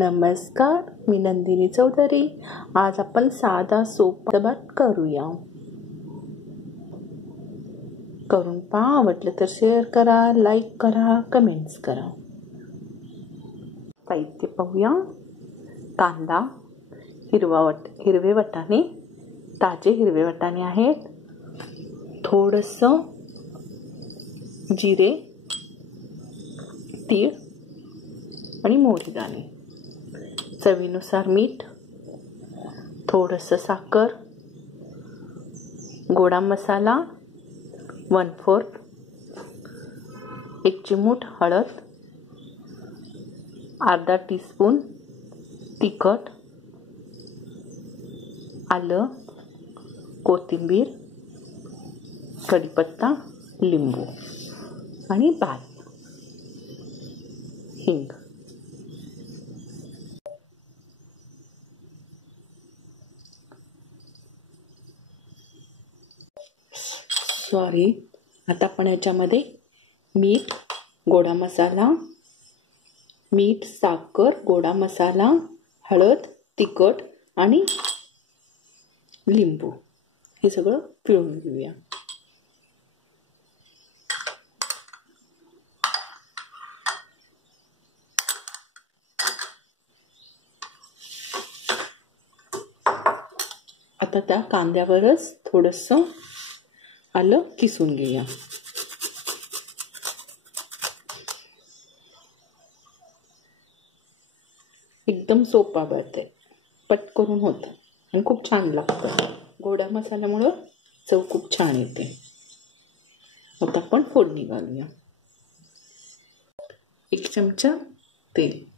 नमस्कार मी नंदिनी चौधरी. आज आपण साधा सोपा भात करूया. करून पहा आवडलं तर शेअर करा लाईक करा कमेंट्स करा. साहित्य पाहूया. कांदा हिरवा वट हिरवे वटाणे ताजे हिरवे वटाणे आहेत. थोडंसं जिरे तीळ आणि मोहरी दाणे. चवीनुसार मीठ थोडंसं साखर गोडा मसाला वन फोर्थ एक चिमूट हळद अर्धा टीस्पून तिखट आलं कोथिंबीर कढीपत्ता लिंबू आणि भात हिंग. सॉरी आता आपण याच्यामध्ये मीठ गोडा मसाला मीठ साखर गोडा मसाला हळद तिखट आणि लिंबू. हे सगळं पिळून घेऊया. आता त्या कांद्यावरच थोडंसं आलं किसून घेऊया. एकदम सोपा आहे. पट करून होतं. आणि खूप छान लागतं. गोड्या मसाल्यामुळं चव खूप छान येते. आता आपण फोडणी घालूया. एक चमचा तेल.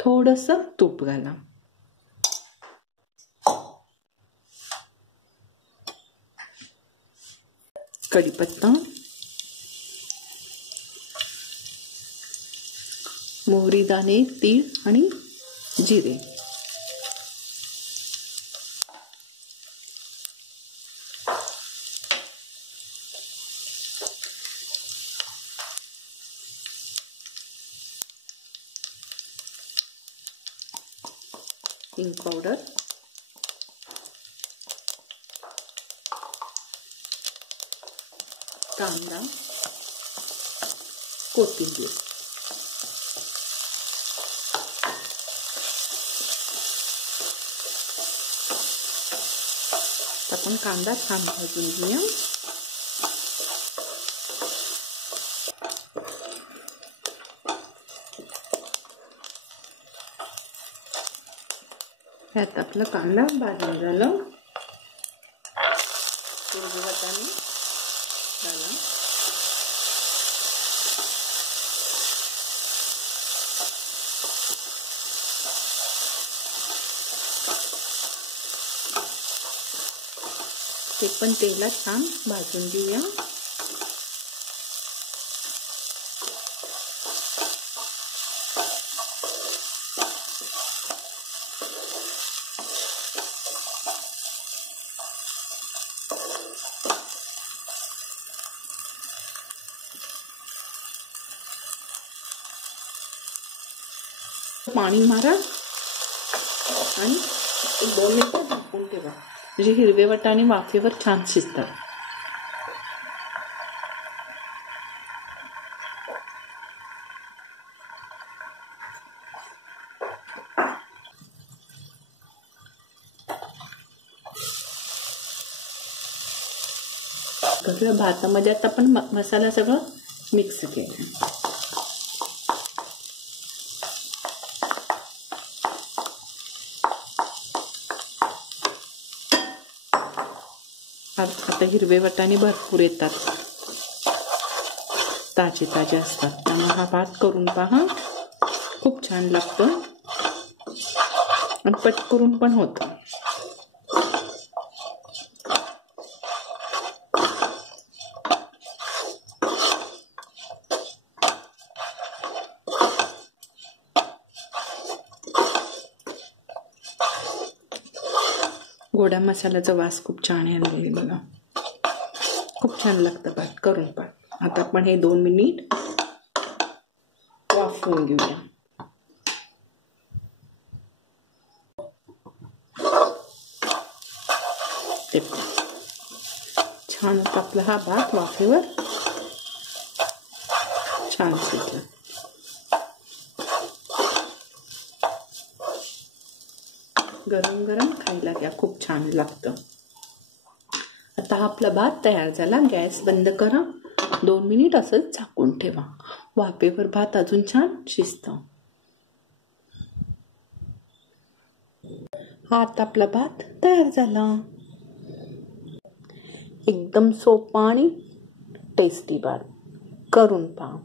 थोडंसं तूप घाला. कढीपत्ता. मोहरी दाणे तीळ आणि जिरे. हिंग पावडर कांदा कोथिंबीर आपण कांदा छान ह्यात आपलं कांदा भाजून झालं. हिरवी वाटाणे झाला. ते पण तेलात छान भाजून घेऊया. पाणी मारा. आणि एक दोन मिनटं झाकून ठेवा. म्हणजे हिरवे वटाणे वाफेवर छान शिजतात. भातामध्ये आता आपण मसाला सगळं मिक्स केला आता हिरवे वाटाणे भरपूर येतात. ताजे ताजे असतात. त्यामुळे हा भात करून पहा. खूप छान लागतो. आणि पट करून पण होतं. गोडा मसाल्याचा वास खूप छान आहे बघा. खूप छान लागतं भात करून पण आता आपण हे दोन मिनिट वाफवून घेऊया. ते छान आपला हा भात वाफेवर छान शिजला. गरम गरम खायला घ्या. खूप छान लागतं. आता आपला भात तयार झाला. गॅस बंद करा. दोन मिनिट असंच झाकून ठेवा. वाफेवर भात अजून छान शिजतं. हा आता आपला भात तयार झाला. एकदम सोपा आणि टेस्टी भात. करून पहा.